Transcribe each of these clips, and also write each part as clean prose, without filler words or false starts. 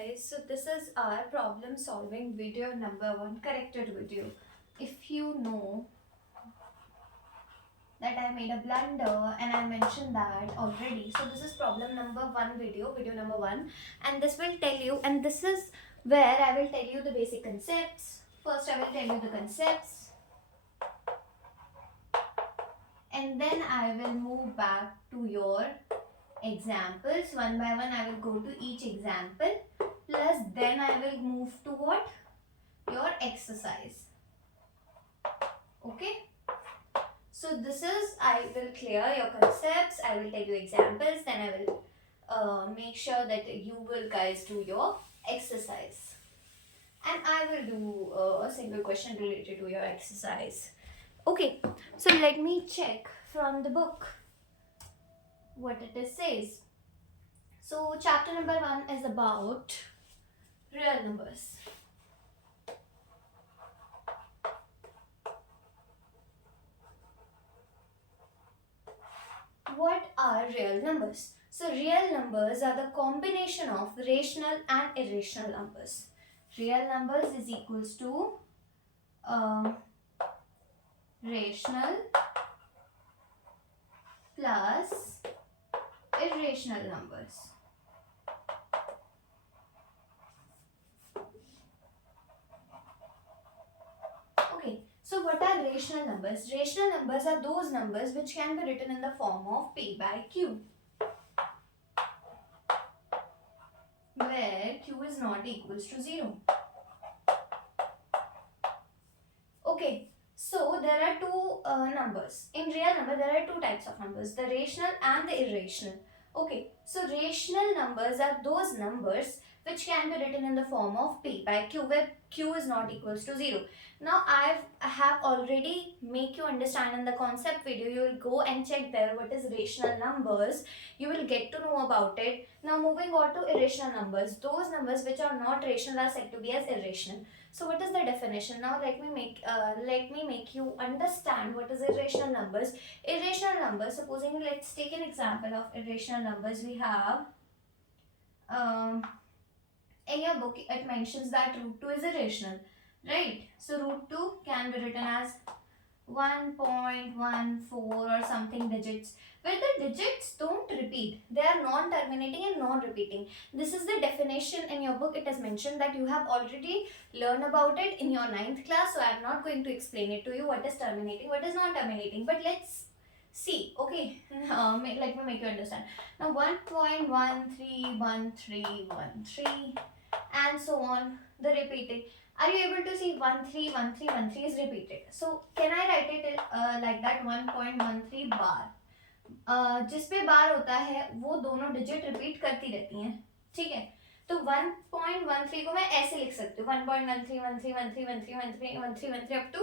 guys, so this is our problem solving video number 1, corrected video. If you know that I made a blunder and I mentioned that already, so this is problem number 1 video number 1, and this will tell you, and this is where I will tell you the basic concepts. First I will tell you the concepts, and then I will move back to your examples. One by one I will go to each example, plus then I will move to what? Your exercise. Okay, so this is, I will clear your concepts, I will tell you examples, then I will make sure that you will guys do your exercise, and I will do a single question related to your exercise. Okay, so let me check from the book what it says. So chapter number 1 is about real numbers. What are real numbers? So real numbers are the combination of rational and irrational numbers. Real numbers is equals to rational plus irrational numbers. Okay, so what are rational numbers? Rational numbers are those numbers which can be written in the form of P by Q, where Q is not equals to 0. Okay, so there are two numbers. In real number, there are two types of numbers, the rational and the irrational. Okay, so rational numbers are those numbers which can be written in the form of P by Q, where Q is not equals to 0. Now I have already make you understand in the concept video. You will go and check there what is rational numbers. You will get to know about it. Now moving on to irrational numbers. Those numbers which are not rational are said to be as irrational. So what is the definition? Now let me make you understand what is irrational numbers. Irrational numbers, supposing let's take an example of irrational numbers. We have in your book it mentions that root 2 is irrational, right? So root 2 can be written as 1.14 or something digits, where the digits don't repeat, they are non-terminating and non-repeating. This is the definition in your book. It is mentioned that you have already learned about it in your 9th class, so I am not going to explain it to you what is terminating, what is non-terminating, but let's see. Okay, let me make you understand. Now 1.131313 and so on, the repeating. Are you able to see 131313 is repeated? So can I write it like that, 1.13 बार, जिस पे बार होता है वो दोनों digit repeat करती रहती हैं, ठीक है? तो 1.13 को मैं ऐसे लिख सकती हूँ, 1.131313131313 up to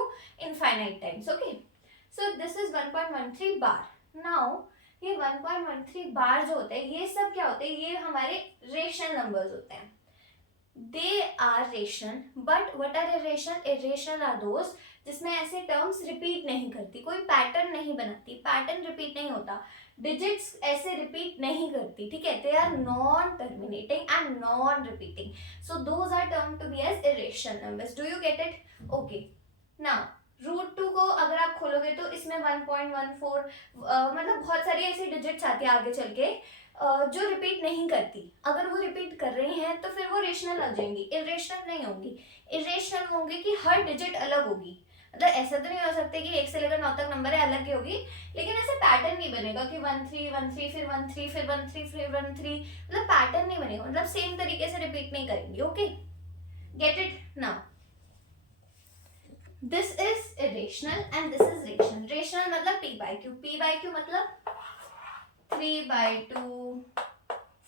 infinite times. Okay, so this is 1.13 bar. Now ये 1.13 बार जो होते हैं, ये सब क्या होते हैं? ये हमारे रेशनल नंबर्स होते हैं. They are rational, but what are irrational? Irrational are those जिसमें ऐसे टर्म्स रिपीट नहीं करती, कोई पैटर्न नहीं बनाती, पैटर्न रिपीट नहीं होता, डिजिट्स ऐसे रिपीट नहीं करती, ठीक है? They are non terminating and non repeating, so those are term to be as irrational numbers. Do you get it? Okay, now root 2 को अगर आप खोलोगे तो इसमें 1.14 मतलब बहुत सारी ऐसी डिजिट्स आती है आगे चल के जो रिपीट नहीं करती. अगर वो रिपीट कर रही हैं तो फिर वो रेशनल आ जाएंगी, इरेशनल नहीं होंगी. इरेशनल होंगी कि हर डिजिट अलग होगी. मतलब ऐसा तो नहीं हो सकता कि 1 से लेकर 9 तक नंबर है अलग ही होगी, लेकिन ऐसे पैटर्न नहीं बनेगा कि 1313 फिर 13 फिर 13 फिर 13, मतलब पैटर्न नहीं बनेगा, मतलब सेम तरीके से रिपीट नहीं करेंगे. Okay, gate it? Now this is irrational and this is rational. Rational मतलब p by q, p by q मतलब 3/2,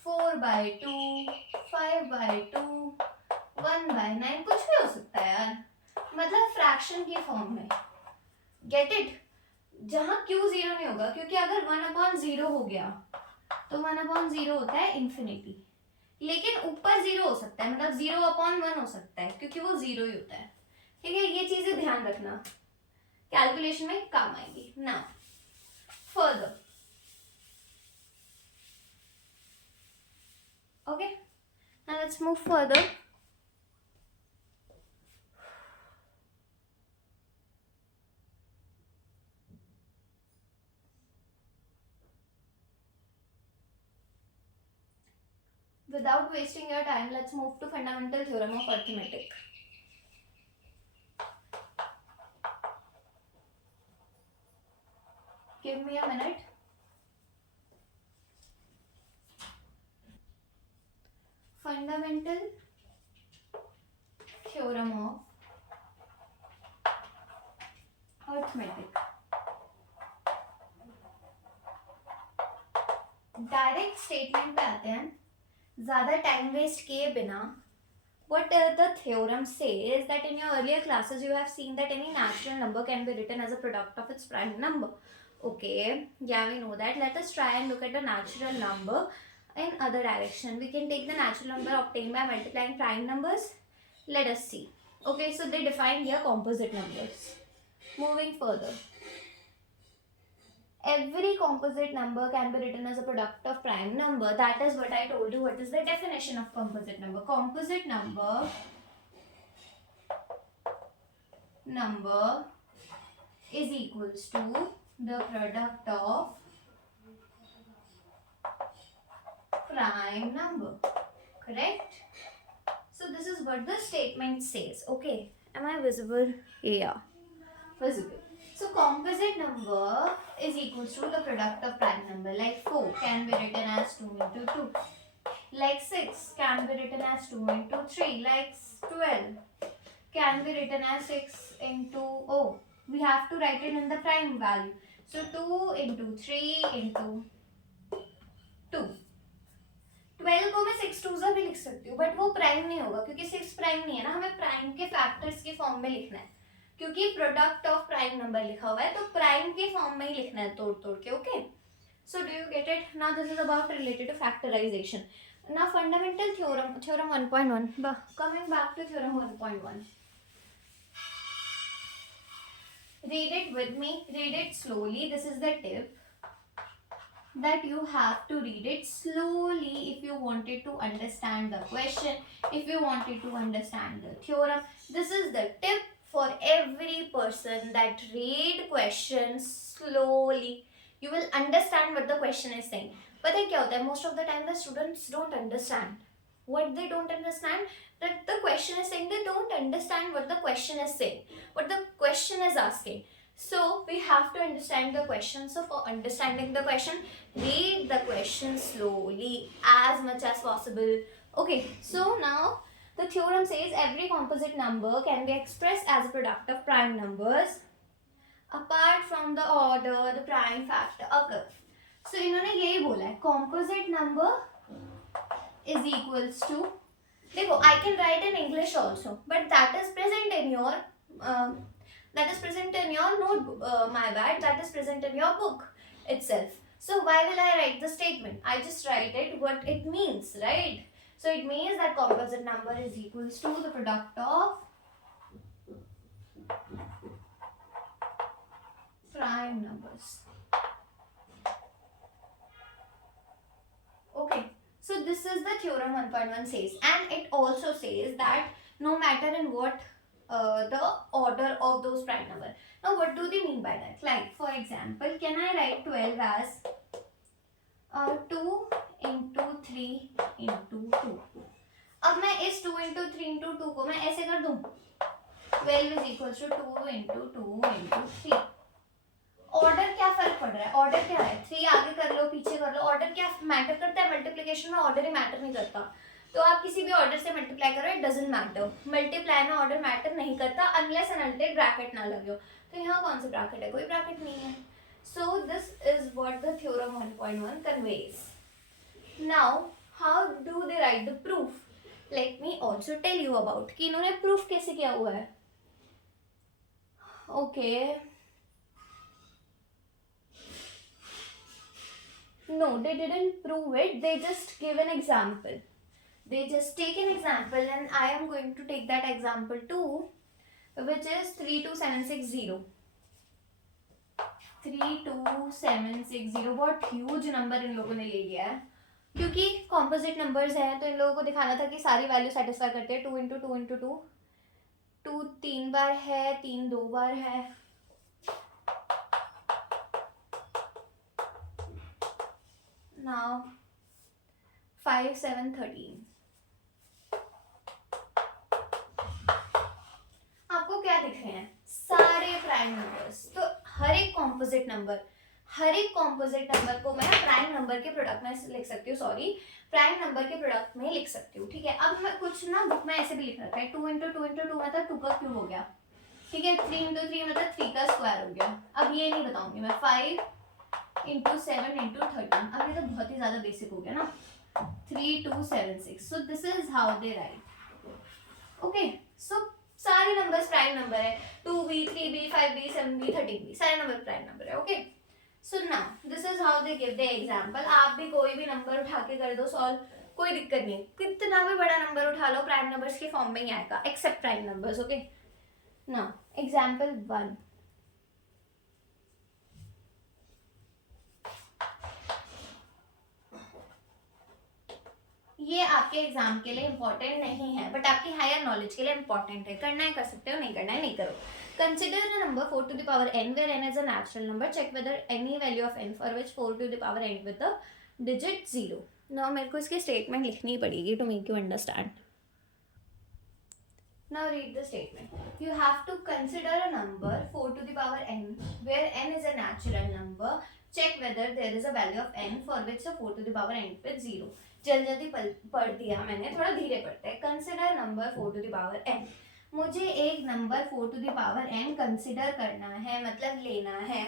4/2, 5/2, 1/9, कुछ भी हो सकता है यार, मतलब फ्रैक्शन की फॉर्म में. Get it? जहां q 0 नहीं होगा, क्योंकि अगर 1/0 हो गया तो 1/0 होता है इंफिनिटी, लेकिन ऊपर 0 हो सकता है, मतलब 0/1 हो सकता है, क्योंकि वो 0 ही होता है. ठीक है, ये चीजें ध्यान रखना, कैलकुलेशन में काम आएगी. Now further, okay, now let's let's move further. Without wasting your time, let's move to fundamental theorem of arithmetic. Give me a minute. Fundamental theorem of arithmetic. Direct statement पे आते हैं ज़्यादा टाइम वेस्ट किए बिना. What the theorem says that in your earlier classes you have seen that any natural number can be written as a product of its prime number. Okay, yeah, we know that. Let us try and look at a natural number in other direction. We can take the natural number obtained by multiplying prime numbers. Let us see. Okay, so they define here composite numbers. Moving further. Every composite number can be written as a product of prime number. That is what I told you. What is the definition of composite number? Composite number is equals to the product of prime number. Correct? So this is what the statement says. Okay. Am I visible? Yeah. Visible. So composite number is equals to the product of prime number. Like 4 can be written as 2 into 2. Like 6 can be written as 2 into 3. Like 12 can be written as 6 into, we have to write it in the prime value. So 2 into 3 into 2. 12 को मैं 6 to भी लिख सकती हूँ, but वो prime नहीं होगा क्योंकि 6 प्राइम नहीं है ना. हमें प्राइम के फैक्टर्स की फॉर्म में लिखना है क्योंकि प्रोडक्ट ऑफ प्राइम नंबर लिखा हुआ है, तो प्राइम के फॉर्म में ही लिखना है तोड़ तोड़ के. Okay, so do you get it? Now this is about related to factorisation. Now fundamental theorem 1.1. Coming back to theorem 1.1. read it with me, read it slowly. This is the tip that you have to read it slowly if you wanted to understand the question, if you wanted to understand the theorem. This is the tip for every person, that read questions slowly. You will understand what the question is saying. But then क्या होता है, most of the time the students don't understand. What they don't understand, that the question is saying, they don't understand what the question is saying, what the question is asking. So we have to understand the question. So for understanding the question, read the question slowly as much as possible. Okay, so now the theorem says every composite number can be expressed as a product of prime numbers apart from the order the prime factor occur. So इन्होंने यही बोला है, composite number is equals to, देखो, I can write in English also, but that is present in your notebook. My bad, that is present in your book itself. So why will I write the statement? I just write it what it means, right? So it means that composite number is equals to the product of prime numbers. Okay, so this is the theorem 1.1 says, and it also says that no matter in what the order of those prime number. Now what do they mean by that? Like for example, can I write 12 as 2 into 3 into 2? अब मैं इस 2 into 3 into 2 को मैं ऐसे कर दूँ, 12 is equals to 2 into 2 into 3. Order क्या फर्क पड़ रहा है? ऑर्डर क्या है? 3 आगे कर लो, पीछे कर लो, ऑर्डर क्या मैटर करता है? मल्टीप्लिकेशन में ऑर्डर ही मैटर नहीं करता. तो आप किसी भी ऑर्डर से मल्टीप्लाई करो, इट डजंट मैटर. मल्टीप्लाई में ऑर्डर मैटर नहीं करता अनलेस एंड अनटिल ब्रैकेट ना लगे हो. तो यहाँ कौन सा ब्रैकेट है? कोई ब्रैकेट नहीं है. So this is what the theorem 1.1 conveys. Now how do they write the proof? Let me also tell you about कि इन्होंने प्रूफ कैसे किया हुआ है. Okay, no, they didn't prove it, they just give an example. They just take an example, and I am going to take that example too, which is 32760. 32760 बहुत huge number इन लोगों ने ले लिया है. क्योंकि कॉम्पोजिट नंबर्स हैं तो इन लोगों को दिखाना था कि सारी वैल्यू सेटिस्फाई करते हैं। 2 इंटू टू इंटू टू, 2 3 बार है, 3 2 बार है। नाउ 5 7 13। आपको क्या दिख रहे हैं? सारे प्राइम नंबर्स। तो हर एक कॉम्पोजिट नंबर को मैं प्राइम नंबर के प्रोडक्ट में लिख सकती हूँ, प्राइम नंबर के प्रोडक्ट में लिख सकती हूँ। ठीक है, अब मैं कुछ ना बुक में ऐसे भी लिख रखा है, 2 इंटू टू इंटू टू मतलब 2 का क्यूब हो गया। ठीक है, 3 इंटू थ्री मतलब 3 का स्क्वायर हो गया। अब ये नहीं बताऊंगी मैं। 5 इंटू 7 इंटू 13। अब ये तो बहुत ही ज्यादा बेसिक हो गया ना। 3276। So this is how they write. Okay, so सारे नंबर्स प्राइम नंबर है। 2b 3b 5b 7b 13b सारे नंबर प्राइम नंबर है। Okay, so now this is how they give the example. आप भी कोई भी नंबर उठा के कर दो सॉल्व, कोई दिक्कत नहीं। कितना भी बड़ा नंबर उठा लो प्राइम नंबर्स के फॉर्म में ही आएगा, except prime numbers. Okay, now example 1। ये आपके एग्जाम के लिए इंपॉर्टेंट नहीं है, बट आपकी हायर नॉलेज के लिए इंपॉर्टेंट है। करना है कर सकते हो, नहीं करना है नहीं करो। Consider a number 4 to the power n where n is a natural number. Check whether any value of n for which 4 to the power n with the digit 0. Now मेरे को इसकी स्टेटमेंट लिखनी पड़ेगी to make you understand. Now read the statement. You have to consider a number 4 to the power n where n is a natural number. Check whether there is a value of n for which the 4 to the power n with 0. जल्दी पढ़ दिया मैंने, थोड़ा धीरे पढ़ते हैं। Consider number 4 to the power n। मुझे एक number 4 to the power n consider करना है, मतलब लेना है।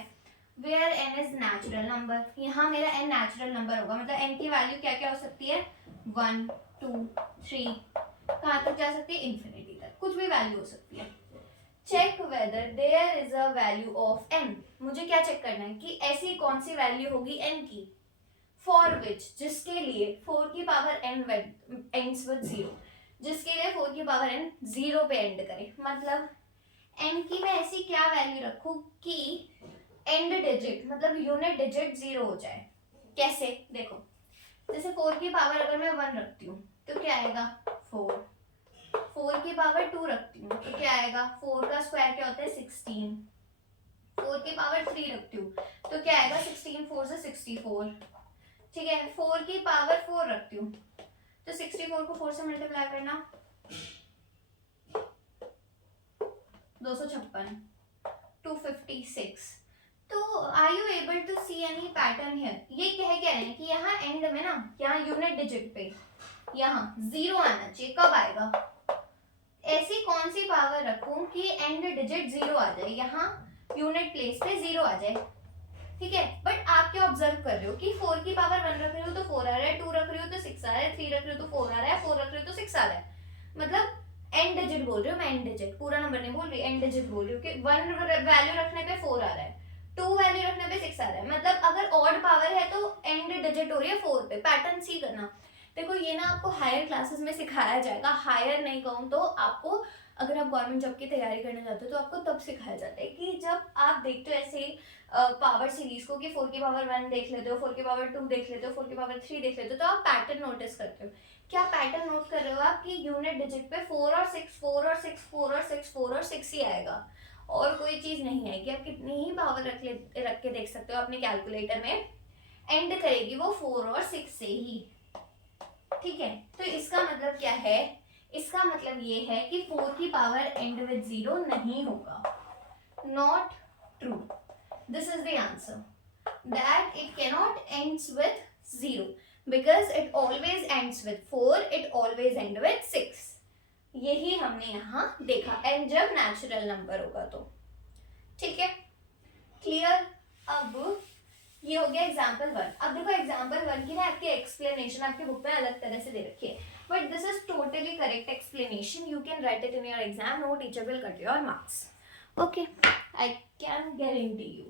Where n is natural number, यहाँ मेरा n नेचुरल नंबर होगा, मतलब n की वैल्यू क्या क्या हो सकती है? 1 2 3, कहाँ तक जा सकती है? इन्फिनिटी तक, कुछ भी वैल्यू हो सकती है। Check whether there is a value of n। मुझे क्या चेक करना है कि ऐसी कौन सी वैल्यू होगी n की, फॉर विच, जिसके लिए 4 की पावर n एंड्स विद 0, जिसके लिए 4 की पावर n 0 पे एंड करे। मतलब n की मैं ऐसी क्या वैल्यू रखूं कि एंड डिजिट मतलब यूनिट डिजिट 0 हो जाए। कैसे? देखो, जैसे 4 की पावर अगर मैं 1 रखती हूँ तो क्या आएगा? 4। 4 की पावर 2 रखती हूँ तो क्या आएगा? 4 का स्क्वायर क्या होता है? 16। 4 की पावर 3 रखती हूँ तो क्या आएगा? 16 4 से 64। ठीक है, 4 की पावर 4 रखती हूँ तो 64 को 4 से मल्टीप्लाई करना, 256, 256। तो are you able to see any pattern here? ये कह रहे हैं कि यहाँ एंड में ना, यहाँ यूनिट डिजिट पे यहाँ 0 आना चाहिए। कब आएगा? ऐसी कौन सी पावर रखूं कि एंड डिजिट 0 आ जाए, यहाँ यूनिट प्लेस पे 0 आ जाए। ठीक है, बट आप क्या ऑब्जर्व कर रहे हो कि 4 की पावर 1 रख रही हो तो 4 आ रहा है, 2 रख रही हो तो 6 आ रहा है, 3 रख रही हो तो 4 आ रहा है, 4 रख रही हो तो 6 आ रहा है। मतलब एंड डिजिट बोल रही हूँ मैं, एंड डिजिट, पूरा नंबर नहीं बोल रही, एंड डिजिट बोल रही हूँ कि 1 वैल्यू रखने पे 4 आ रहा है, 2 वैल्यू रखने पे 6 आ रहा है। मतलब अगर ऑड पावर है तो एंड डिजिट हो रही है 4 पे। पैटर्न सी करना। देखो ये ना आपको हायर क्लासेस में सिखाया जाएगा, हायर नहीं कहूँ तो आपको, अगर आप गवर्नमेंट जॉब की तैयारी करने जाते हो तो आपको तब सिखाया जाता है कि जब आप देखते हो ऐसे पावर सीरीज को कि 4 की पावर 1 देख लेते हो, 4 की पावर 2 देख लेते हो, 4 की पावर 3 देख लेते हो, तो आप पैटर्न नोटिस करते हो। क्या पैटर्न नोट कर रहे हो आप कि यूनिट डिजिट पे 4 और 6 4 और 6 4 और 6 4 और 6 ही आएगा, और कोई चीज नहीं आएगी। आप कितनी ही पावर रख के देख सकते हो अपने कैलकुलेटर में, एंड करेगी वो 4 और 6 से ही। ठीक है, तो इसका मतलब क्या है? इसका मतलब ये है कि 4 की पावर एंड विद 0 नहीं होगा। Not true. This is the answer, that it cannot ends with 0 because it always ends with 4, it always end with 6। यही हमने यहाँ देखा, एंड जब नेचुरल नंबर होगा तो। ठीक है, क्लियर? अब ये हो गया एग्जाम्पल 1। अब देखो एग्जाम्पल 1 की ना आपकी एक्सप्लेनेशन आपकी बुक में अलग तरह से दे रखी है, but this is totally correct explanation. You can write it in your exam, no teacher will cut your marks. Okay, I can guarantee you.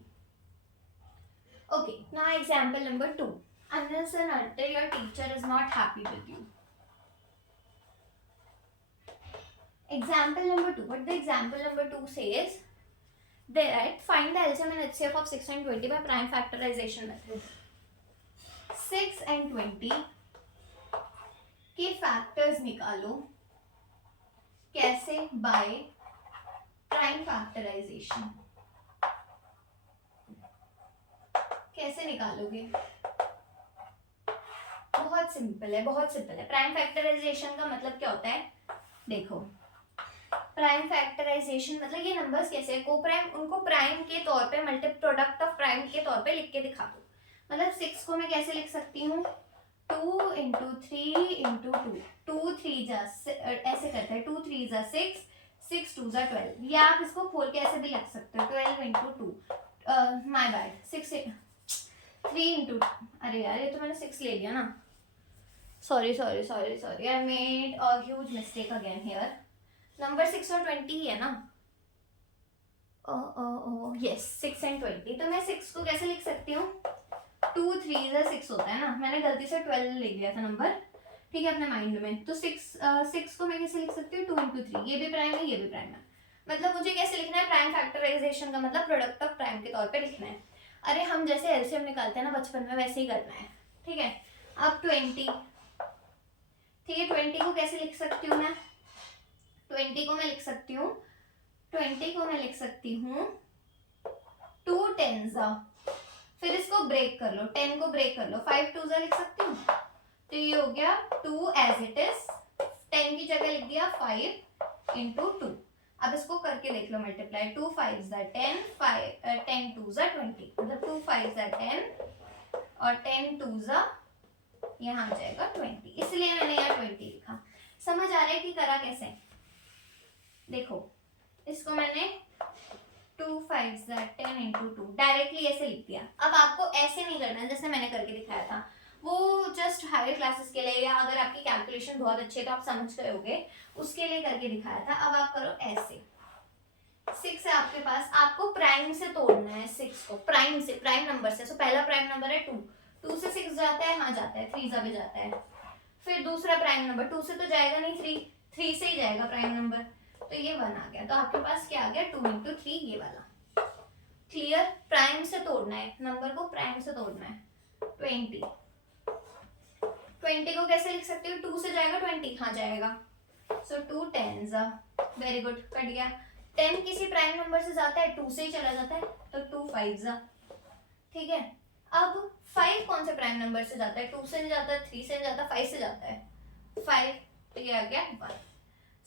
Okay, now example number 2. Unless and until your teacher is not happy with you. Example number 2. What the example number 2 says, that find the LCM and HCF of 6 and 20 by prime factorization method. 6 and 20 के factors निकालो। कैसे? By prime factorisation. कैसे निकालोगे? बहुत simple है, बहुत simple है। Prime factorisation का मतलब क्या होता है? देखो, प्राइम फैक्टराइजेशन मतलब ये नंबर्स कैसे है, को प्राइम, उनको प्राइम के तौर पे, मल्टी प्रोडक्ट ऑफ प्राइम के तौर पे लिख के दिखा दो। मतलब 6 को मैं कैसे लिख सकती हूँ? 2 इंटू 3 इंटू 2, 2 3 जा, ऐसे करते हैं, 2 3 जा 6, 6 2 जा 12। या आप इसको खोल के ऐसे भी लिख सकते हो, 12 इंटू 2, माय बैड, 3 इंटू, अरे यार ये तो मैंने 6 ले लिया ना, sorry sorry sorry sorry, I made a huge mistake again here. Number 6 और 20 ही है ना? Yes, 6 and 20। तो मैं 6 को कैसे लिख सकती हूँ? 2 3 जा 6 होता है ना, मैंने गलती से 12 ले लिया था नंबर, ठीक है, अपने माइंड में। तो 6 को मैं कैसे लिख सकती हूँ? 2 इंटू 3, ये भी प्राइम है, ये भी प्राइम है। मतलब मुझे कैसे लिखना है? प्राइम फैक्टराइजेशन का मतलब प्रोडक्ट ऑफ प्राइम के तौर पे लिखना है। अरे हम जैसे एलसीएम निकालते हैं ना बचपन में, वैसे ही करना है, ठीक है। अब 20, ठीक है, 20 को कैसे लिख सकती हूँ मैं? 20 को मैं लिख सकती हूँ 2 10 जा, फिर इसको ब्रेक कर लो, 10 को ब्रेक कर लो, 5 2 जा लिख सकती हूँ। तो ये हो गया 2 एज इट इज, 10 की जगह लिख दिया 5 इंटू 2। अब इसको करके देख लो मल्टीप्लाई, 2 5 जा 10, 10 2 जा 20, मतलब 2 5 जा 10 और 10 2 जा यहाँ आ जाएगा 20, इसलिए मैंने यहाँ 20 लिखा। समझ आ रहा है कि करा कैसे? देखो, इसको मैंने 2 5 जा 10 इंटू 2 डायरेक्टली ऐसे लिख दिया। अब आपको ऐसे नहीं करना जैसे मैंने करके दिखाया था, वो जस्ट हायर क्लासेस के लिए, या अगर आपकी कैलकुलेशन बहुत अच्छी है तो आप समझ गए होगे, उसके लिए करके दिखाया था। अब आप करो ऐसे, 6 है आपके पास, आपको प्राइम से तोड़ना है 6 को, प्राइम से, प्राइम नंबर से। तो पहला प्राइम नंबर है 2, 2 से 6 जाता है, हाँ जाता है, 3 जा भी जाता है। फिर दूसरा प्राइम नंबर, 2 से तो जाएगा नहीं, 3 से ही जाएगा प्राइम नंबर, तो ये 1 आ गया। तो आपके पास क्या आ गया? 2 इंटू 3, ये वाला। क्लियर? प्राइम से तोड़ना है नंबर को, प्राइम से तोड़ना है। 20 को कैसे लिख सकते हो? 2 से जाएगा 20, हाँ जाएगा। सो 2 10 वेरी गुड, कट गया। 10 किसी प्राइम नंबर से जाता है, 2 से ही चला जाता है, तो 2 5 ठीक है। अब 5 कौन से प्राइम नंबर से जाता है? 2 से नहीं जाता, 3 से नहीं जाता, 5 से जाता है, 5, तो ये आ गया 1।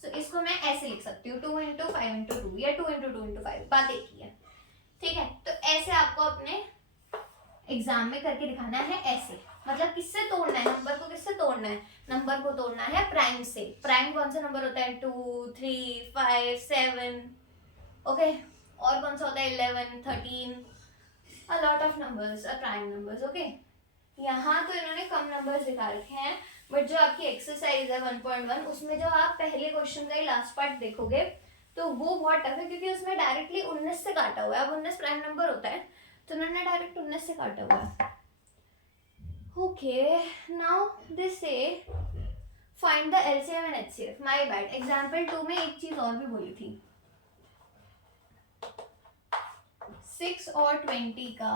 सो इसको मैं ऐसे लिख सकती हूँ, 2 इंटू 5 इंटू 2 या 2 इंटू 2 इंटू 5, बात एक ही है, ठीक है। तो ऐसे आपको अपने एग्जाम में करके दिखाना है ऐसे। मतलब किससे तोड़ना है नंबर को? किससे तोड़ना है नंबर को? तोड़ना है प्राइम से। प्राइम कौन सा नंबर होता है? 2 3 5 7, ओके। और कौन सा होता है? 11 13, a lot of numbers are prime numbers, okay। यहाँ तो इन्होंने कम नंबर्स दिखा रखे हैं, बट जो आपकी एक्सरसाइज है 1.1, उसमें जो आप पहले क्वेश्चन का ही लास्ट पार्ट देखोगे तो वो बहुत टफ है, क्योंकि उसमें डायरेक्टली 19 से काटा हुआ है। अब 19 प्राइम नंबर होता है, तो उन्होंने डायरेक्ट 19 से काटा हुआ है। ओके, नाउ दिस से find the LCM and HCF. My bad, example 2 में एक चीज और भी बोली थी, 6 और 20 का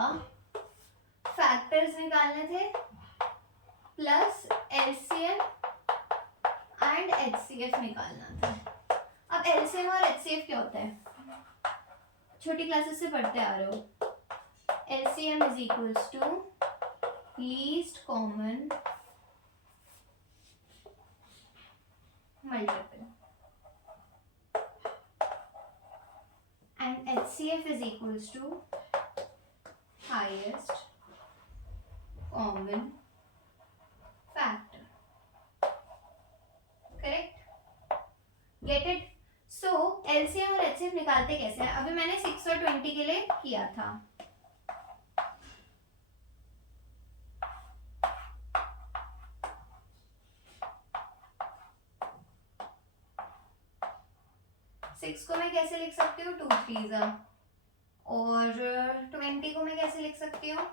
फैक्टर्स निकालने थे, प्लस एलसीएम एंड एचसीएफ निकालना था। अब एलसीएम और एचसीएफ क्या होता है? छोटी क्लासेस से पढ़ते आ रहे हो। LCM is equals to least common multiple and HCF is equals to highest common factor. Correct? Get it? So LCM और एचसीएफ निकालते कैसे हैं? अभी मैंने 6 और 20 के लिए किया था। सिक्स को मैं कैसे लिख सकती हूँ? 2 3 और 20 को मैं कैसे लिख सकती हूँ?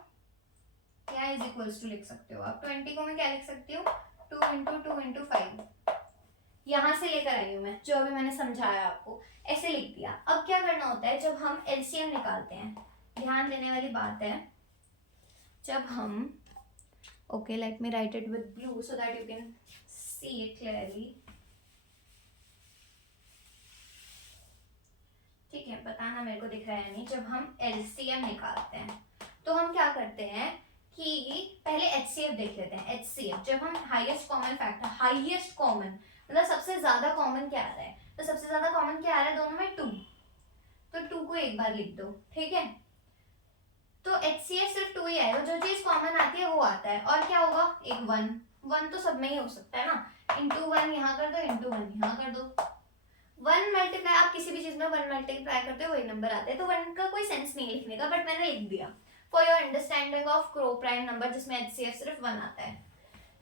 क्या इज इक्वल्स टू लिख सकते हो आप। 20 को मैं क्या लिख सकती हूँ? 2 इंटू 2 इंटू 5। यहाँ से लेकर आई हूँ मैं, जो अभी मैंने समझाया आपको, ऐसे लिख दिया। अब क्या करना होता है जब हम एलसीएम निकालते हैं? ध्यान देने वाली बात है, जब हम, okay let me right it with blue so that you can see it clearly. ठीक है, बताना मेरे को दिख रहा है नहीं. जब हम LCM निकालते हैं तो हम क्या करते हैं कि पहले HCF देख लेते हैं. HCF जब हम highest common factor, highest common मतलब सबसे ज्यादा कॉमन क्या आ रहा है, तो सबसे ज्यादा कॉमन क्या आ रहा है दोनों में 2, तो 2 को एक बार लिख दो. ठीक है, तो HCF सिर्फ 2 ही आएगा, जो चीज कॉमन आती है वो आता है. और क्या होगा, एक 1 तो सब में ही हो सकता है ना. इंटू 1 यहाँ कर दो, इंटू 1 यहाँ कर दो. 1 मल्टीप्लाई, आप किसी भी चीज में 1 मल्टीप्लाई करते हो वही नंबर आते हैं, तो 1 का कोई सेंस नहीं है लिखने का, बट मैंने लिख दिया for your understanding of crow prime number जिसमें HCF सिर्फ 1 आता है.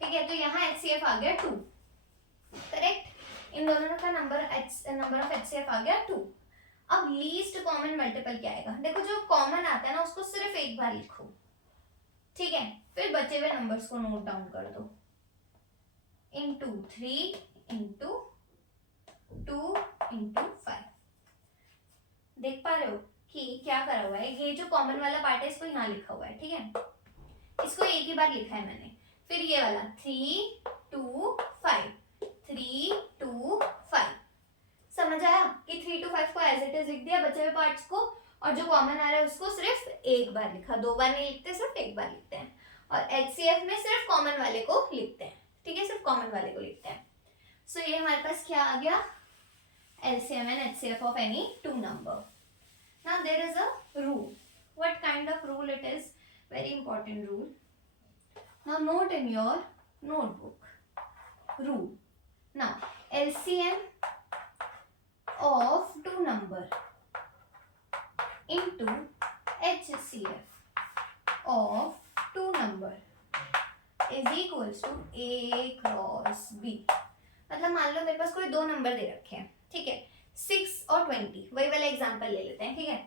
ठीक है, तो यहाँ HCF आ गया 2. करेक्ट, इन दोनों का नंबर ऑफ HCF आ गया 2. अब लीस्ट कॉमन मल्टीपल क्या आएगा, देखो जो कॉमन आता है ना उसको सिर्फ एक बार लिखो. ठीक है, फिर बचे हुए नंबर्स को नोट डाउन कर दो. Into 3 into 2 into 5. देख पा रहे हो कि क्या करा हुआ है, ये जो कॉमन वाला पार्ट है इसको यहाँ लिखा हुआ है. ठीक है, इसको एक ही बार लिखा है मैंने. फिर ये वाला 3 2 5, 3 2 5. समझ आया कि 3 to 5 को एज इट इज लिख दिया बचे हुए पार्ट्स को, और जो कॉमन आ रहा है उसको सिर्फ एक बार लिखा, 2 बार नहीं लिखते, सिर्फ एक बार लिखते हैं. और HCF में सिर्फ कॉमन वाले को लिखते हैं. ठीक है, सिर्फ कॉमन वाले को लिखते हैं. सो ये हमारे पास क्या आ गया, LCM and HCF of any two number. Now there is a rule. What kind of rule it is? Very important rule. Now note in your notebook. Rule. Now LCM of two number into HCF of two number is equals to A cross B. मतलब मान लो मेरे पास कोई 2 number दे रखे हैं. ठीक है, 6 और 20, वही वाला एग्जांपल ले लेते हैं. ठीक है,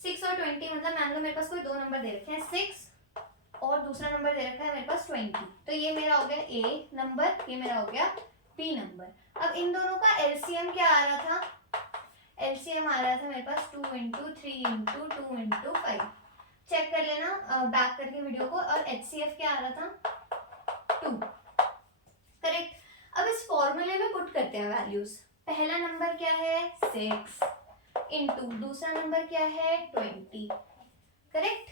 6 और 20 मतलब मान लो मेरे पास कोई 2 नंबर दे रखे हैं, 6 और दूसरा नंबर दे रखा है मेरे पास 20. तो ये मेरा हो गया A नंबर, ये मेरा हो गया B नंबर. अब इन दोनों का LCM क्या आ रहा था, LCM आ रहा था मेरे पास 2 इंटू 3 इंटू 2 इंटू 5. चेक कर लेना बैक करके वीडियो को. और HCF क्या आ रहा था 2. करेक्ट. अब इस फॉर्मूले में पुट करते हैं वैल्यूज. पहला नंबर क्या है 6 इंटू दूसरा नंबर क्या है 20. करेक्ट.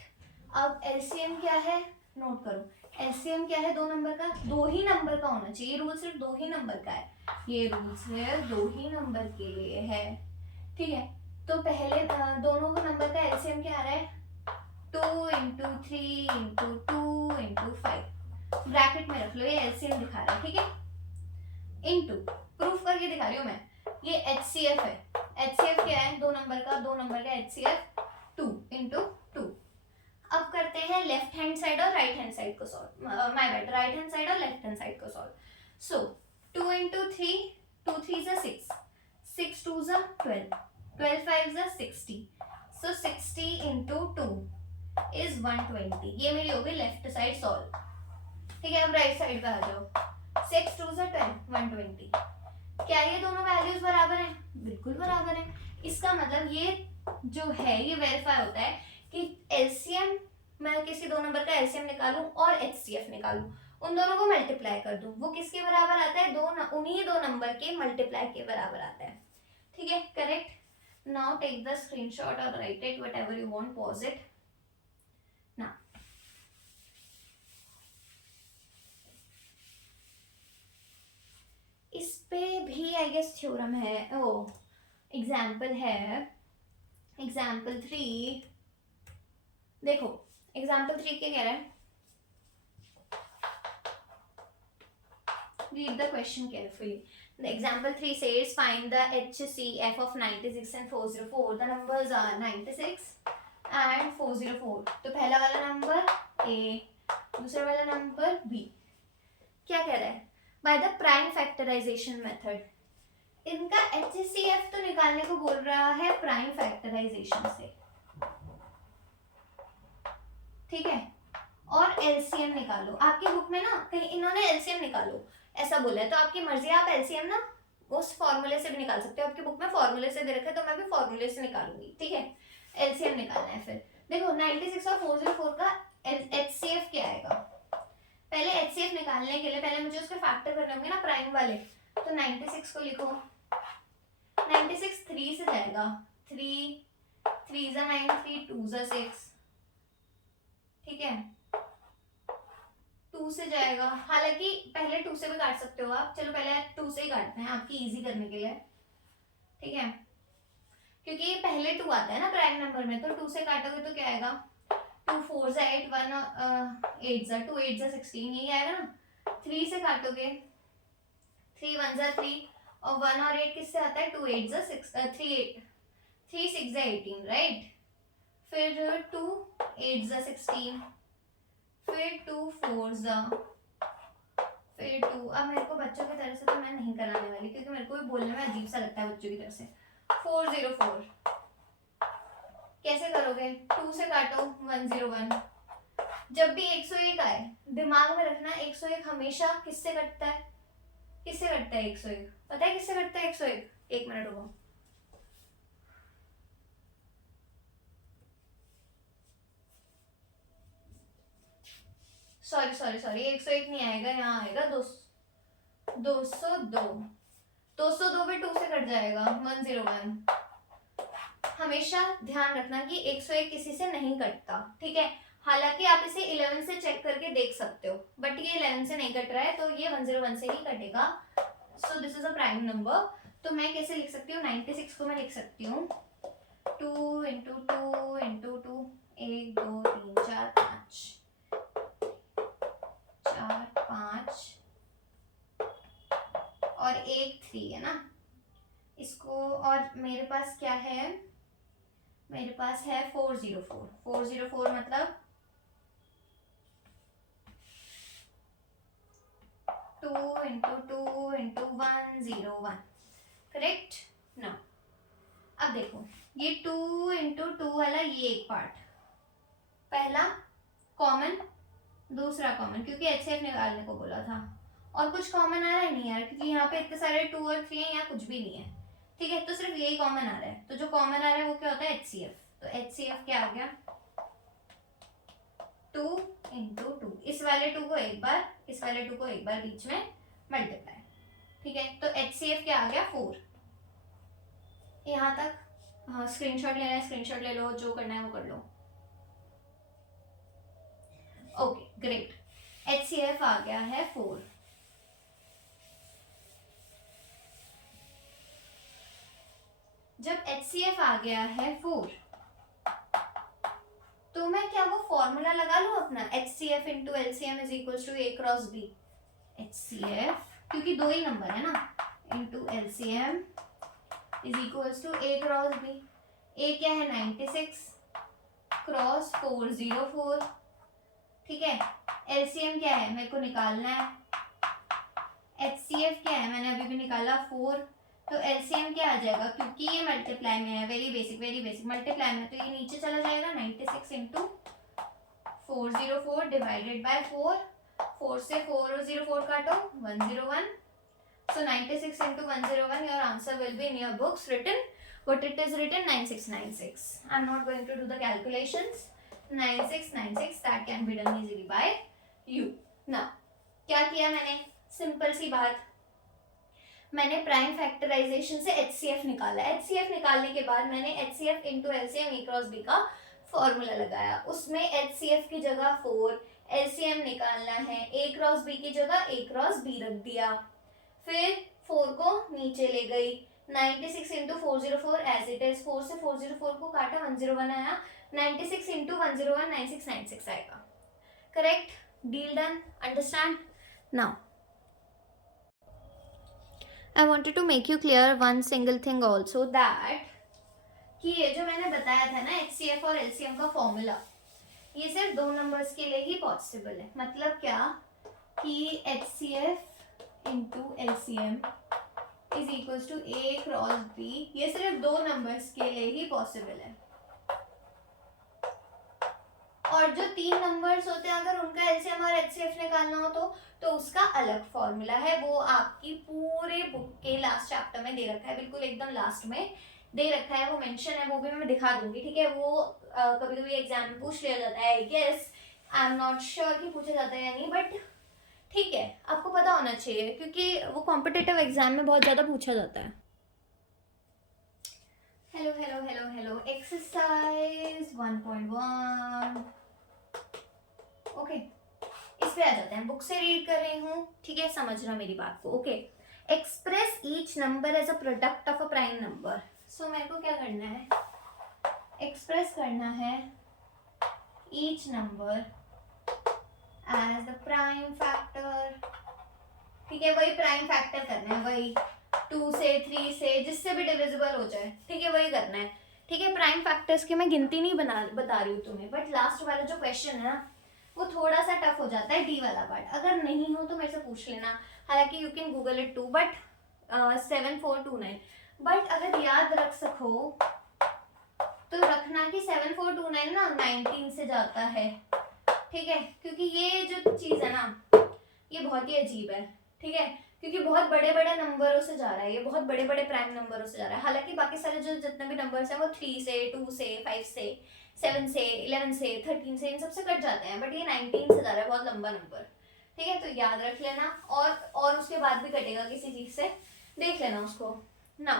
अब LCM क्या है, नोट करो. LCM क्या है, 2 नंबर का, 2 ही नंबर का होना चाहिए. रूल सिर्फ 2 ही नंबर का है, ये रूल सिर्फ 2 ही नंबर के लिए है. ठीक है, तो पहले दोनों को नंबर का LCM क्या आ रहा है 2 इंटू 3 इंटू 2 इंटू 5. ब्रैकेट में रख लो, ये LCM दिखा रहा है. ठीक है, इंटू प्रूफ करके दिखा रही हूँ मैं. ये HCF है. HCF क्या है, 2 नंबर का HCF 2 इंटू 2. अब करते हैं लेफ्ट हैंड साइड और राइट हैंड साइड को solve. My bad, right hand side और लेफ्ट हैंड साइड को solve. So 2 into 3, 2 3 is 6, 6 2 is 12, 12 5 is 60. So 60 into 2 is 120. ये मेरी हो गई लेफ्ट साइड सॉल्व. ठीक है, अब राइट साइड पे आ जाओ. 6 2 is 12, 120. क्या ये दोनों वैल्यूज बराबर हैं, बिल्कुल बराबर हैं. इसका मतलब ये जो है ये वेरीफाई होता है कि LCM, मैं किसी 2 नंबर का LCM निकालूं और HCF निकालूं, उन दोनों को मल्टीप्लाई कर दूं, वो किसके बराबर आता है, उन्हीं 2 नंबर के मल्टीप्लाई के बराबर आता है. ठीक है, correct. Now take the screenshot और write it whatever you want, pause it now. इस पे भी आई गेस थ्योरम है, ओ एग्जाम्पल है. एग्जाम्पल 3 देखो, एग्जाम्पल 3 क्या कह रहा है, read the question carefully. The example 3 says find the HCF of 96 and 404. The numbers are 96 and 404. तो पहला वाला नंबर A, दूसरा वाला नंबर B. क्या कह रहा है, by the prime factorization method. इनका HCF तो निकालने को बोल रहा है प्राइम फैक्टराइजेशन से. ठीक है, और LCM निकालो. आपकी बुक में ना कहीं इन्होंने LCM निकालो ऐसा बोला है, तो आपकी मर्जी है, आप LCM ना उस फॉर्मूले से भी निकाल सकते हो. आपकी बुक में फॉर्मूले से दे रखा है तो मैं भी फॉर्मूले से निकालूंगी. ठीक है, LCM निकालना है. फिर देखो 96 और 404 का HCF क्या आएगा, पहले HCF निकालने के लिए पहले मुझे उसके फैक्टर करने होंगे ना प्राइम वाले, तो 96 को लिखो, 96 3 से जाएगा, 3 जा 9, 3 2 जा 6, ठीक है, 2 से जाएगा, हालांकि पहले 2 से भी काट सकते हो आप, चलो पहले 2 से ही काटते हैं आपकी इजी करने के लिए, ठीक है, क्योंकि पहले 2 आता है ना प्राइम नंबर में, तो 2 से काटोगे तो क्या आएगा, 2 4 जा 8, 1 8 जा 2, 8 जा 16, यही आएगा ना। 3 से काटोगे, 3 1 जा 3, और 1 और 8 किससे आता है, 2 8 जा 6, 3 6 जा 18, राइट, फिर 2 8 जा 16, फिर 2 4 जा, फिर 2, अब मेरे को बच्चों की तरह से तो मैं नहीं कराने वाली, क्योंकि मेरे को भी बोलने में अजीब सा लगता है बच्चों की तरह से। 404 कैसे करोगे, 2 से काटो, 101, जब भी 101 आए दिमाग में रखना, 101 हमेशा किससे कटता है, किससे कटता है 101, पता है किससे कटता है 101, एक मिनट रुको, सॉरी 101 नहीं आएगा, यहाँ आएगा 202 पे 2 से कट जाएगा, 101, हमेशा ध्यान रखना कि 101 किसी से नहीं कटता, ठीक है, हालांकि आप इसे 11 से चेक करके देख सकते हो, बट ये 11 से नहीं कट रहा है, तो ये 101 से ही कटेगा, सो this is a prime number. तो मैं कैसे लिख सकती हूँ, 96 को मैं लिख सकती हूँ 2 इंटू 2 इंटू 2, 1 2 3 4 5 4 5 और 1 3 है ना, इसको, और मेरे पास क्या है, मेरे पास है 404 मतलब 2 इंटू 2 इंटू 101, करेक्ट ना। अब देखो ये 2 इंटू 2 वाला ये एक पार्ट, पहला कॉमन, दूसरा कॉमन, क्योंकि HCF निकालने को बोला था, और कुछ कॉमन आ रहा है नहीं यार, क्योंकि यहाँ पे इतने सारे 2 और 3 है, यहाँ कुछ भी नहीं है, ठीक है, तो सिर्फ यही कॉमन आ रहा है, तो जो कॉमन आ रहा है वो क्या होता है HCF, तो HCF क्या आ गया 2 इंटू 2, इस वाले 2 को एक बार, इस वाले 2 को एक बार बीच में मल्टीप्लाई, ठीक है, तो HCF क्या आ गया 4, यहाँ तक। हाँ स्क्रीनशॉट लेना है स्क्रीनशॉट ले लो, जो करना है वो कर लो, ओके ग्रेट, HCF आ गया है 4, जब HCF आ गया है 4, तो मैं क्या वो फॉर्मूला लगा लूं अपना, HCF into LCM is equal to A cross B, HCF क्योंकि दो ही नंबर है ना, into LCM is equal to A cross B, A क्या है 96 क्रॉस 404, ठीक है, LCM क्या है मेरे को निकालना है, HCF क्या है मैंने अभी भी निकाला 4, तो LCM क्या आ जाएगा, क्योंकि ये मल्टीप्लाई में है, वेरी बेसिक मल्टीप्लाई में, तो ये नीचे चला जाएगा, 96 इंटू 404 डिवाइडेड बाय 4, 4 से 404 काटो 101, so 96 into 101, your answer will be in your books written what it is written, 9696. I'm not going to do the calculations, 9696 that can be done easily by you. Now क्या किया मैंने, simple सी बात, मैंने prime factorisation से HCF निकाला, HCF निकालने के बाद मैंने HCF into LCM A cross B का फॉर्मूला लगाया, उसमें HCF की जगह 4, LCM निकालना है, A क्रॉस B की जगह A क्रॉस B रख दिया, फिर 4 को नीचे ले गई, 96 इंटू 404 एज इट इज, 4 से 404 को काटा 101 आया, 96 इंटू 101 9696 आएगा, correct, deal done, understand. Now I wanted to make you clear one single thing also, that कि ये जो मैंने बताया था ना HCF और LCM का फॉर्मूला, ये सिर्फ दो नंबर्स के लिए ही पॉसिबल है, मतलब क्या कि HCF into LCM is equal to A cross B, ये सिर्फ दो नंबर्स के लिए ही पॉसिबल है, और जो तीन नंबर्स होते हैं अगर उनका LCM और HCF निकालना हो तो उसका अलग फॉर्मूला है, वो आपकी पूरे बुक के लास्ट चैप्टर में दे रखा है, बिल्कुल एकदम लास्ट में दे रखा है, वो मेंशन है, वो भी मैं दिखा दूंगी, ठीक है, वो कभी कभी एग्जाम में पूछ लिया जाता है, I guess, I am not sure कि पूछा जाता है या नहीं, बट ठीक है, आपको पता होना चाहिए क्योंकि वो कॉम्पिटिटिव एग्जाम में बहुत ज़्यादा पूछा जाता है। Hello hello hello hello, exercise 1.1। Okay, इस पे आ जाते हैं। बुक से रीड कर रही हूँ, ठीक है, समझना मेरी बात को। Okay, express each number as a product of a prime number. So मेरे को क्या करना है, एक्सप्रेस करना है each number as the prime factor. ठीक है, वही प्राइम फैक्टर करना है, वही 2 से 3 से जिससे भी डिविजिबल हो जाए, ठीक है, वही करना है। ठीक है, प्राइम फैक्टर्स की मैं गिनती नहीं बता रही हूँ तुम्हें, बट लास्ट वाला जो क्वेश्चन है ना वो थोड़ा सा टफ हो जाता है, डी वाला पार्ट। अगर नहीं हो तो मेरे से पूछ लेना, हालांकि you can Google it too, but 7429। But अगर याद रख सको तो रखना कि 7429 ना 19 से जाता है, ठीक है, क्योंकि ये जो चीज़ है ना ये बहुत ही अजीब है, ठीक है, क्योंकि बहुत बड़े बड़े नंबरों से जा रहा है, ये बहुत बड़े बड़े प्राइम नंबरों से जा रहा है। हालांकि बाकी सारे जो जितने भी नंबर्स हैं वो 3 से 2 से 5 से 7 से 11 से 13 से इन सबसे कट जाते हैं, बट ये 19 से जा रहा है, बहुत लंबा नंबर, ठीक है, तो याद रख लेना। और उसके बाद भी कटेगा किसी चीज से, देख लेना उसको ना।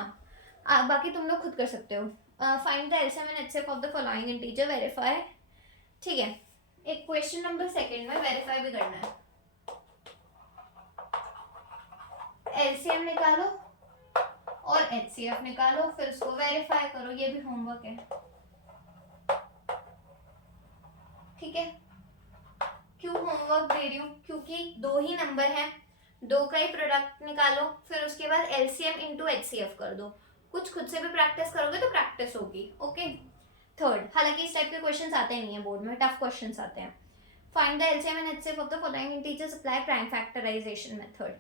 बाकी तुम लोग खुद कर सकते हो। Find the LCM and HCF of the following integer, verify, ठीक है। एक क्वेश्चन नंबर सेकंड में वेरीफाई भी करना है। एलसीएम निकालो और एचसीएफ निकालो, फिर उसको वेरीफाई करो, ये भी होमवर्क है, ठीक है। क्यों होमवर्क दे रही हूँ, क्योंकि 2 ही नंबर हैं, 2 का ही प्रोडक्ट निकालो, फिर उसके बाद एलसीएम इंटू एचसीएफ कर दो। कुछ खुद से भी प्रैक्टिस करोगे तो प्रैक्टिस होगी, ओके। थर्ड, हालांकि इस टाइप के क्वेश्चंस आते ही नहीं है बोर्ड में, टफ क्वेश्चंस आते हैं। Find the LCM and HCF of the following integers, apply prime factorisation method.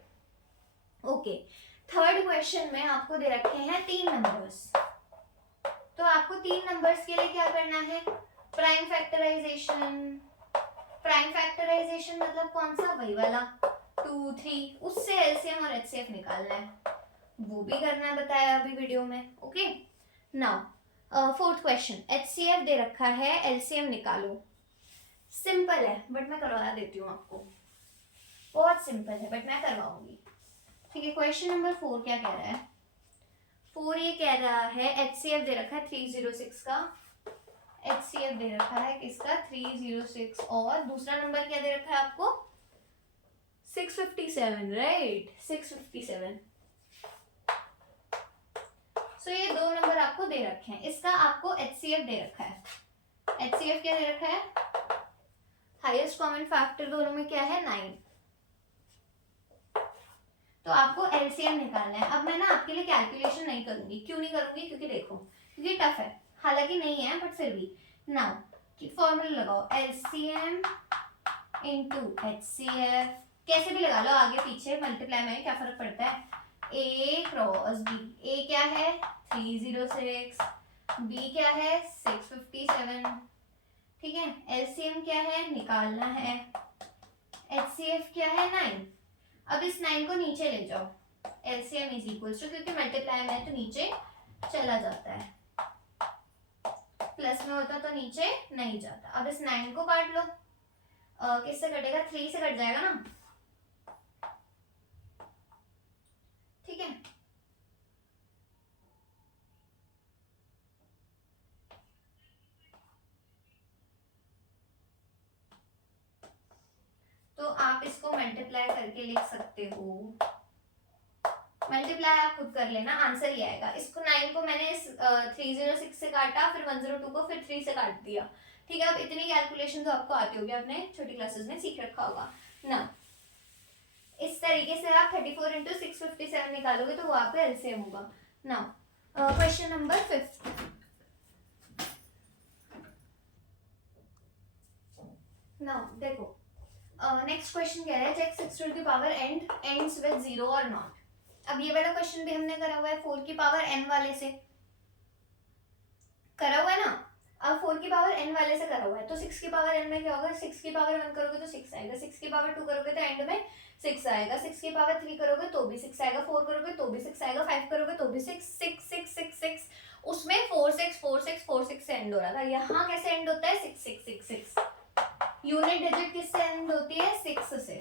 Okay, third question में आपको दे रखे हैं 3 नंबर्स, तो आपको 3 नंबर्स के लिए क्या करना है, प्राइम फैक्टराइजेशन। प्राइम फैक्टराइजेशन मतलब कौन सा, वही वाला 2 3, उससे एलसीएम और एचसीएफ निकालना है, वो भी करना बताया अभी वीडियो में, okay. Now fourth question, HCF दे रखा है, एलसीएम निकालो। सिंपल है बट मैं करवा देती हूँ आपको, बहुत सिंपल है बट मैं करवाऊंगी, ठीक है। क्वेश्चन नंबर 4 क्या कह रहा है, 4 ये कह रहा है एचसीएफ दे रखा है 306 का, एचसीएफ दे रखा है किसका, 306, और दूसरा नंबर क्या दे रखा है आपको, 657, राइट, 657। सो ये 2 नंबर आपको दे रखे हैं, इसका आपको एचसीएफ दे रखा है। एचसीएफ क्या दे रखा है, हाईएस्ट कॉमन फैक्टर दोनों में क्या है, 9, तो आपको एलसीएम निकालना है। अब मैं ना आपके लिए कैलकुलेशन नहीं करूंगी, क्यों नहीं करूंगी, क्योंकि देखो क्योंकि टफ है, हालांकि नहीं है बट फिर भी। नाउ फॉर्मूला लगाओ, एलसीएम इनटू एचसीएफ, कैसे भी लगा लो, आगे पीछे मल्टीप्लाई में क्या फर्क पड़ता है, ए क्रॉस बी। ए क्या है 306, बी क्या है 657, ठीक है। एलसीएम क्या है निकालना है, एचसीएफ क्या है 9। अब इस 9 को नीचे ले जाओ, एलसीएम इज इक्वल्स टू, क्योंकि मल्टीप्लाई में है तो नीचे चला जाता है, प्लस में होता तो नीचे नहीं जाता। अब इस 9 को काट लो, किससे कटेगा, 3 से कट जाएगा ना, ठीक है। तो आप इसको मल्टीप्लाई करके लिख सकते हो, मल्टीप्लाई आप खुद कर लेना, आंसर ही आएगा। इसको 9 को मैंने 306 से काटा, फिर 102 को फिर 3 से काट दिया, ठीक है। अब इतनी कैलकुलेशन तो आपको आती होगी, आपने छोटी क्लासेस में सीख रखा होगा ना। इस तरीके से आप 34 इंटू 657 निकालोगे तो वो आपका एलसीएम होगा। नाउ क्वेश्चन नंबर 5, नाउ देखो नेक्स्ट क्वेश्चन क्या है, check 6 to the power ends with 0 और नॉट। अब ये वाला क्वेश्चन भी हमने करा हुआ है 4 की पावर n वाले से, करा हुआ है ना। अब 4 की पावर n वाले से करा हुआ है, तो 6 की पावर n में क्या होगा, 6 की पावर 1 करोगे तो 6 आएगा, 6 की पावर 2 करोगे तो एंड में 6 आएगा, 6 की पावर 3 करोगे तो भी 6 आएगा, 4 करोगे तो भी 6 आएगा, 5 करोगे तो भी 6, 6 6 6 6, उसमें 4 6 4 6 4 6 से एंड हो रहा था। यहाँ कैसे एंड होता है, 6 6 6 6। यूनिट डिजिट किससे एंड होती है, 6 से,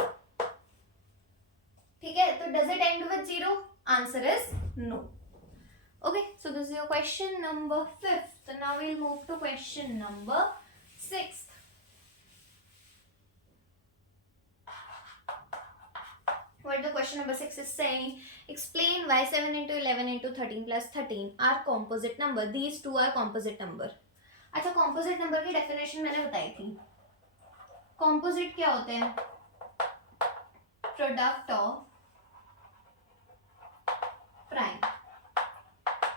ठीक है, तो does it end with 0? Answer is no. Okay, so this is your question number 5th. So now we'll move to question number 6th. What the question number 6 is saying, explain why 7 into 11 into 13 plus 13 are composite number. These two are composite number. अच्छा, composite number की definition मैंने बताई थी. Composite क्या होते हैं? Product of prime.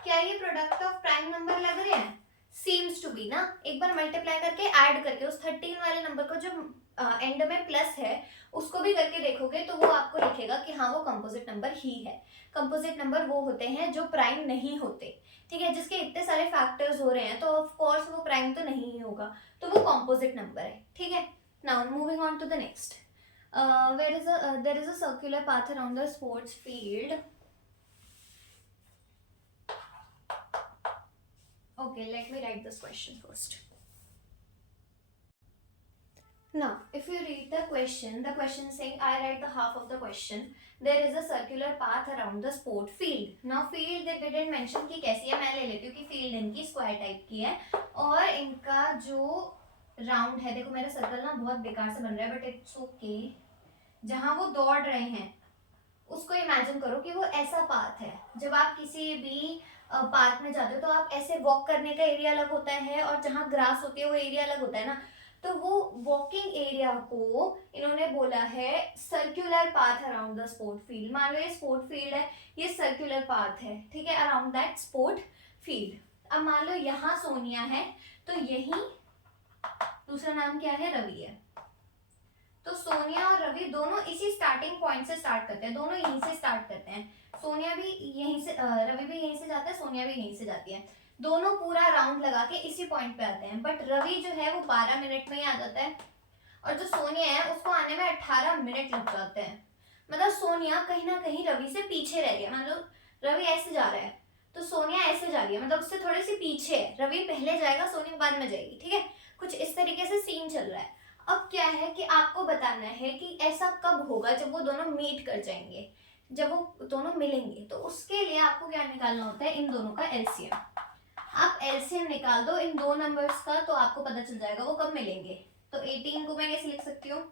क्या ये प्रोडक्ट ऑफ प्राइम नंबर लग रहे हैं? सीम्स टू बी ना. एक बार मल्टीप्लाई करके ऐड करके उस 13 वाले नंबर को जो एंड में प्लस है उसको भी करके देखोगे तो वो आपको लिखेगा कि हाँ वो कंपोजिट नंबर ही है. कंपोजिट नंबर वो होते हैं जो प्राइम नहीं होते. ठीक है, जिसके इतने सारे फैक्टर्स हो रहे हैं तो ऑफ कोर्स वो प्राइम तो नहीं ही होगा, तो वो कंपोजिट नंबर है. ठीक है, now moving on to the next. There is a circular path around the sports field. Okay, let me write this question first. Now, if you read the question is saying, I write the half of the question. There is a circular path around the sport field. Now, field they didn't mention कि कैसी है. मैं ले लेती हूँ कि field इनकी square type की है और इनका जो round है, देखो मेरा सर्कल ना बहुत बेकार से बन रहा है but it's okay. जहाँ वो दौड़ रहे हैं उसको इमेजिन करो कि वो ऐसा पाथ है. जब आप किसी भी पार्क में जाते हो तो आप ऐसे वॉक करने का एरिया अलग होता है और जहाँ ग्रास होती है वो एरिया अलग होता है ना. तो वो वॉकिंग एरिया को इन्होंने बोला है circular path around the sport field. मान लो ये स्पोर्ट फील्ड है, ये सर्कुलर पाथ है. ठीक है, अराउंड दैट स्पोर्ट फील्ड. अब मान लो यहाँ सोनिया है तो यही दूसरा नाम क्या है? रवि है. तो सोनिया और रवि दोनों इसी स्टार्टिंग पॉइंट से स्टार्ट करते हैं. दोनों यहीं से स्टार्ट करते हैं. सोनिया भी यहीं से रवि भी यहीं से जाता है, सोनिया भी यहीं से जाती है. दोनों पूरा राउंड लगा के इसी पॉइंट पे आते हैं. बट रवि जो है वो 12 मिनट में ही आ जाता है और जो सोनिया है उसको आने में 18 मिनट लग जाते हैं. मतलब सोनिया कहीं ना कहीं रवि से पीछे रह गया. मतलब रवि ऐसे जा रहा है तो सोनिया ऐसे जा रही है, मतलब उससे थोड़ी सी पीछे है. रवि पहले जाएगा, सोनिया बाद में जाएगी. ठीक है, कुछ इस तरीके से सीन चल रहा है. अब क्या है कि आपको बताना है कि ऐसा कब होगा जब वो दोनों मीट कर जाएंगे, जब वो दोनों मिलेंगे. तो उसके लिए आपको क्या निकालना होता है? इन दोनों का एलसीएम. आप एलसीएम निकाल दो इन दो नंबर्स का तो आपको पता चल जाएगा वो कब मिलेंगे. तो 18 को मैं कैसे लिख सकती हूँ?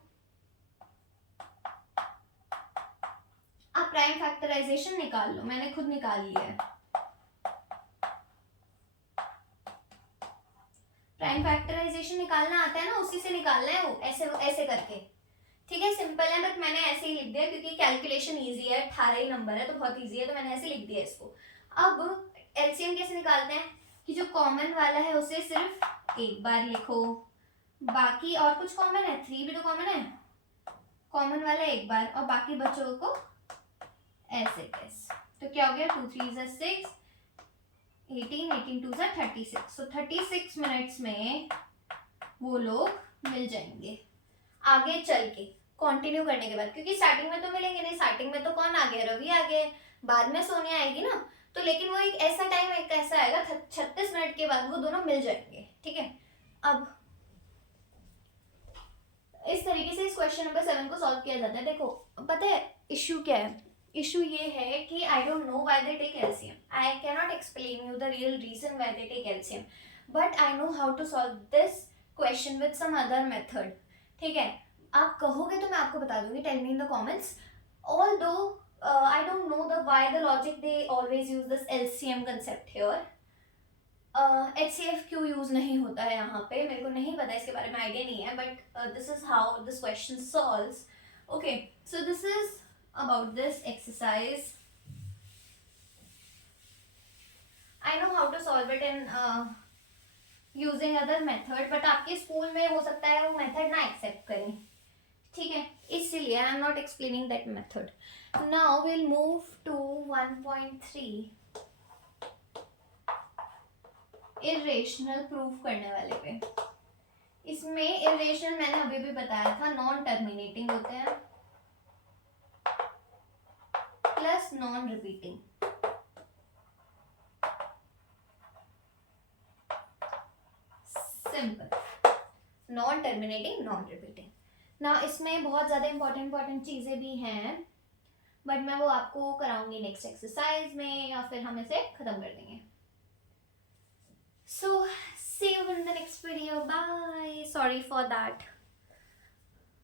आप प्राइम फैक्टराइजेशन निकाल लो, मैंने खुद निकाल लिया है. प्राइम फैक्टराइजेशन निकालना आता है ना, उसी से निकालना है वो ऐसे ऐसे करके. ठीक है, सिंपल है बट मैंने ऐसे ही लिख दिया क्योंकि कैलकुलेशन इजी है. 18 ही नंबर है तो बहुत इजी है, तो मैंने ऐसे लिख दिया इसको. अब एलसीएम कैसे निकालते हैं कि जो कॉमन वाला है उसे सिर्फ एक बार लिखो, बाकी और कुछ कॉमन है 3 भी तो कॉमन है, कॉमन वाला एक बार और बाकी बच्चों को ऐसे कैसे. तो क्या हो गया? 2 3 is 6, 18 18 2 is 36. सो 36 मिनट्स में वो लोग मिल जाएंगे आगे चल के कंटिन्यू करने के बाद. क्योंकि स्टार्टिंग में तो मिलेंगे नहीं. स्टार्टिंग में तो कौन आ गया? रवि आ गए. बाद में सोनिया आएगी ना. तो लेकिन वो एक ऐसा टाइम एक ऐसा आएगा 36 मिनट के बाद वो दोनों मिल जाएंगे. ठीक है, अब इस तरीके से इस क्वेश्चन नंबर 7 को सॉल्व किया जाता है. देखो पता है इश्यू क्या है? इशू ये है कि I don't know why they take LCM. I can not explain you the real reason why they take LCM, but I know how to solve this question with some other method. ठीक है, आप कहोगे तो मैं आपको बता दूंगी. Tell me in the comments. Although I don't know the why the logic they always use this LCM concept here. HCF क्यों यूज नहीं होता है यहाँ पे मेरे को नहीं पता, इसके बारे में आइडिया नहीं है. But this is how this question solves. Okay, so this is about this exercise. I know how to solve it in using other method, but आपके स्कूल में हो सकता है वो मेथड ना एक्सेप्ट करें. ठीक है, इसलिए I am not explaining that method. Now will move to 1.3 irrational proof करने वाले पे. इसमें इरेशनल मैंने अभी भी बताया था नॉन टर्मिनेटिंग होते हैं plus non repeating. Simple, non terminating non repeating. ना इसमें बहुत ज्यादा इंपॉर्टेंट चीजें भी हैं. बट मैं वो आपको कराऊंगी नेक्स्ट एक्सरसाइज में, या फिर हम इसे खत्म कर देंगे. So see you in the next video. Bye. Sorry for that.